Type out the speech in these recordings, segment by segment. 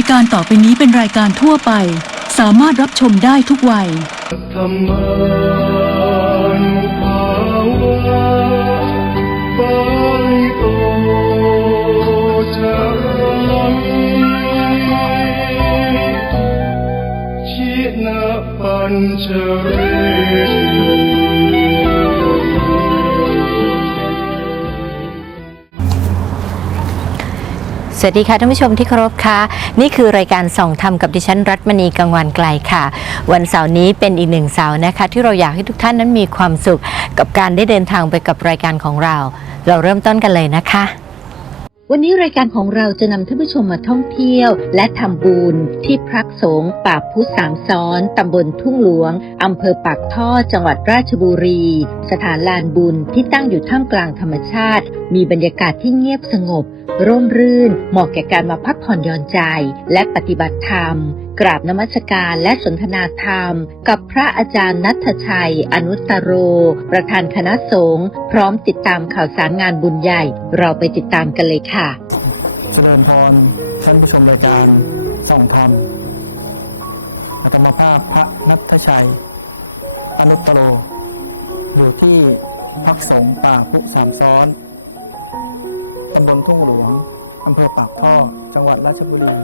ายการต่อไปนี้เป็นรายการทั่วไป สามารถรับชมได้ทุกวัย ธรรมันภาวะปาลิโตจรังชินะปัญจเร สวัสดีค่ะท่านผู้ชมที่เคารพค่ะ นี่คือรายการส่องธรรมกับดิฉันรัตมณีกังวานไกลค่ะ วันเสาร์นี้เป็นอีกหนึ่งเสาร์นะคะ ที่เราอยากให้ทุกท่านนั้นมีความสุข กับการได้เดินทางไปกับรายการของเรา เราเริ่มต้นกันเลยนะคะ วันนี้รายการของเราจะนำท่านผู้ชมมาท่องเที่ยว และทำบุญที่พระสงฆ์ป่าพุทธสามซ้อนตำบลทุ่งหลวงอำเภอปากท่อ จังหวัดราชบุรี สถานลานบุญที่ตั้งอยู่ท่ามกลางธรรมชาติ มีบรรยากาศที่เงียบสงบ ร่มรื่น เหมาะแก่การมาพักผ่อนหย่อนใจ และปฏิบัติธรรม กราบนมัสการและสนทนาธรรม กับพระอาจารย์นัทชัย อนุตตโร ประธานคณะสงฆ์พร้อมติดตามข่าวสารงานบุญใหญ่ เราไปติดตามกันเลยค่ะ เจริญพรท่านผู้ชมรายการส่องธรรมอาตมาภาพพระนัทชัย อนุตตโร อยู่ที่พักสงฆ์ป่าพุสามซ้อนตำบลทุ่งหลวงอำเภอปากท่อ จังหวัดราชบุรี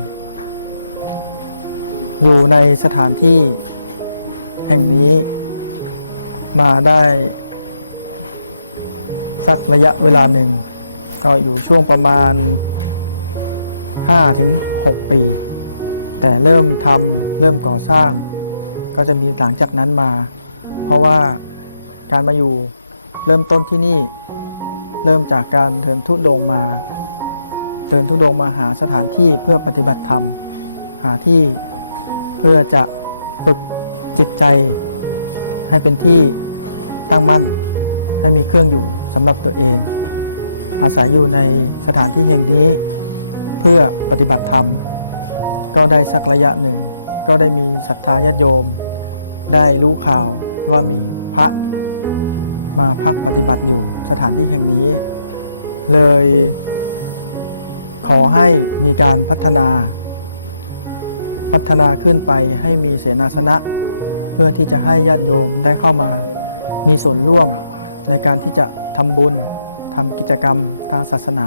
อยู่ในสถานที่แห่งนี้มาได้สักระยะเวลาหนึ่ง ก็อยู่ช่วงประมาณ 5-6 ปี แต่เริ่มทำเริ่มก่อสร้าง ก็จะมีหลังจากนั้นมา เพราะว่าการมาอยู่เริ่มต้นที่นี่ เริ่มจากการเดินทุดงมาเดินทุดงมาหาสถานที่เพื่อปฏิบัติธรรม หาที่ เพื่อจะฝึกจิตใจให้เป็นที่ตั้งมั่นให้มีเครื่องอยู่สำหรับตัวเอง อาศัยอยู่ในสถานที่แห่งนี้ เพื่อปฏิบัติธรรม ก็ได้สักระยะหนึ่ง ก็ได้มีศรัทธาญาติโยม ได้รู้ข่าวว่ามีพระมาพักปฏิบัติอยู่สถานที่แห่งนี้ เลยขอให้มีการพัฒนา ฒนาขึ้นไปให้มีเสนาสนะ เพื่อที่จะให้ญาติโยมได้เข้ามามีส่วนร่วมในการที่จะทำบุญทำกิจกรรมทางศาสนา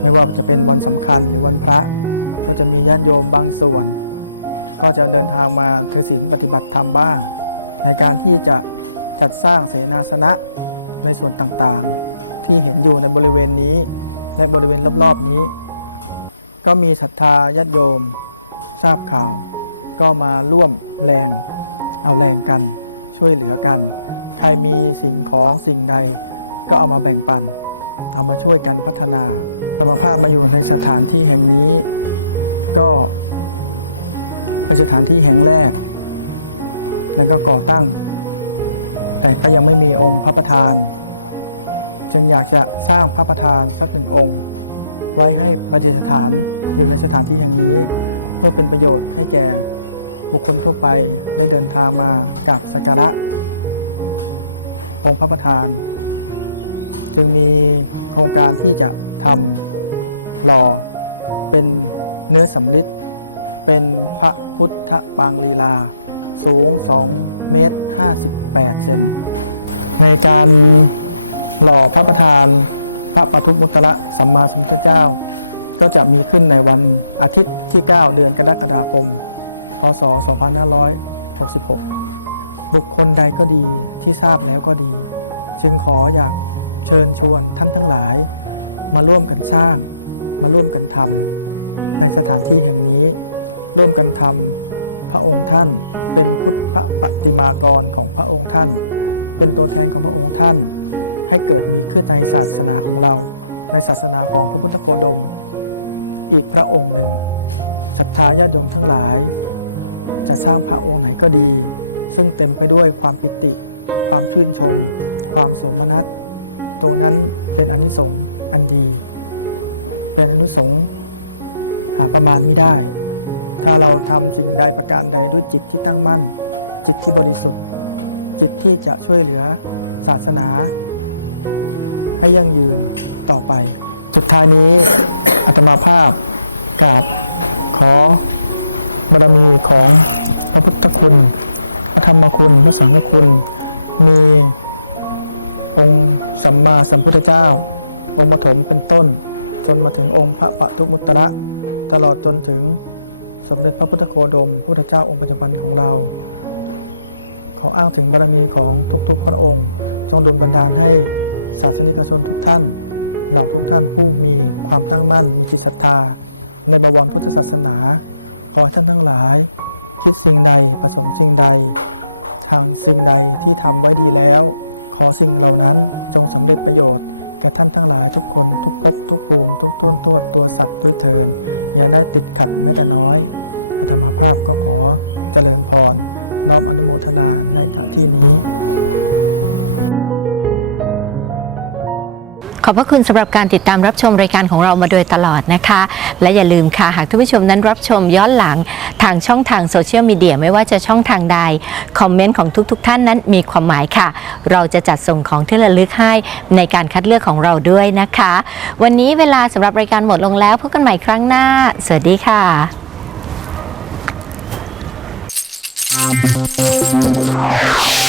ไม่ว่าจะเป็นวันสำคัญหรือวันพระก็จะมีญาติโยมบางส่วน ก็จะเดินทางมาถือศีลปฏิบัติธรรมบ้าง ในการที่จะจัดสร้างเสนาสนะในส่วนต่างๆ ที่เห็นอยู่ในบริเวณนี้และบริเวณรอบๆนี้ ก็มีศรัทธาญาติโยม ทราบข่าว ก็มาร่วมแรงเอาแรงกัน ช่วยเหลือกัน ใครมีสิ่งของสิ่งใด ก็เอามาแบ่งปันเอามาช่วยกันพัฒนาธรรมภาพมาอยู่ในสถานที่แห่งนี้ ก็เป็นสถานที่แห่งแรก แล้วก็ก่อตั้ง แต่ก็ยังไม่มีองค์พระประธาน จึงอยากจะสร้างพระประธานสักหนึ่งองค์ ไว้ให้ประดิษฐานอยู่ในสถานที่แห่งนี้เพื่อเป็นประโยชน์ให้แก่บุคคลทั่วไปได้เดินทางมากราบสักการะองค์พระประธาน จึงมีโครงการที่จะทำหล่อเป็นเนื้อสำริดเป็นพระพุทธปางลีลา สูง 2 เมตร 58 เซนในการหล่อพระประธาน พระปทุมมุตระสัมมาสัมพุทธเจ้า ก็จะมีขึ้นในวันอาทิตย์ที่ 9 เดือนกรกฎาคม พศ 2566 บุคคลใดก็ดีที่ทราบแล้วก็ดี จึงขออยากเชิญชวนท่านทั้งหลาย มาร่วมกันสร้าง มาร่วมกันทำในสถานที่แห่งนี้ ร่วมกันทำพระองค์ท่านเป็นพุทธปฏิมากรของพระองค์ท่าน เป็นตัวแทนของพระองค์ท่าน ศาสนาของเรา ในศาสนาของพระพุทธโคดม อีกพระองค์หนึ่งศรัทธาญาติโยมทั้งหลาย จะสร้างพระองค์ไหนก็ดี ซึ่งเต็มไปด้วยความปิติ ความชื่นชม ความสมนัตตรงนั้นเป็นอนิสงส์อันดี เป็นอนุสงส์หาประมาณไม่ได้ ถ้าเราทำสิ่งใดประการใดด้วยจิตที่ตั้งมั่น จิตที่บริสุทธิ์ จิตที่จะช่วยเหลือศาสนา ให้ยั่งยืนต่อไป สุดท้ายนี้อาตมาภาพกราบขอบารมีของพระพุทธคุณพระธรรมคุณพระสังฆคุณ มีองค์สัมมาสัมพุทธเจ้า องค์ปฐมเป็นต้น จนมาถึงองค์พระปทุมุตระ ตลอดจนถึงสมเด็จพระพุทธโคดม พุทธเจ้าองค์ปัจจุบันของเราเขาอ้างถึงบารมีของทุกๆพระองค์จงดลบันดาลให้ ศาสนิกชนทุกท่านเราทุกท่านผู้มีความตั้งมั่นมีจิตศรัทธา ในบวรพุทธศาสนาขอท่านทั้งหลาย คิดสิ่งใดประสงค์สิ่งใดทางสิ่งใดที่ทำไว้ดีแล้ว ขอสิ่งเหล่านั้นจงสำเร็จประโยชน์แก่ท่านทั้งหลายทุกคนทุกภพทุกภูมิทุกต้นตัวตัวสัตว์ด้วยเถิดอย่าได้ติดขัดแม้แต่น้อยธรรมภาพก็ ขอบพระคุณสำหรับการติดตามรับชมรายการของเรามาโดยตลอดนะคะ และอย่าลืมค่ะหากท่านผู้ชมนั้นรับชมย้อนหลังทางช่องทางโซเชียลมีเดียไม่ว่าจะช่องทางใด คอมเมนต์ของทุกๆทท่านนั้นมีความหมายค่ะ เราจะจัดส่งของที่ระลึกให้ในการคัดเลือกของเราด้วยนะคะ วันนี้เวลาสำหรับรายการหมดลงแล้วพบกันใหม่ครั้งหน้า สวัสดีค่ะ Thank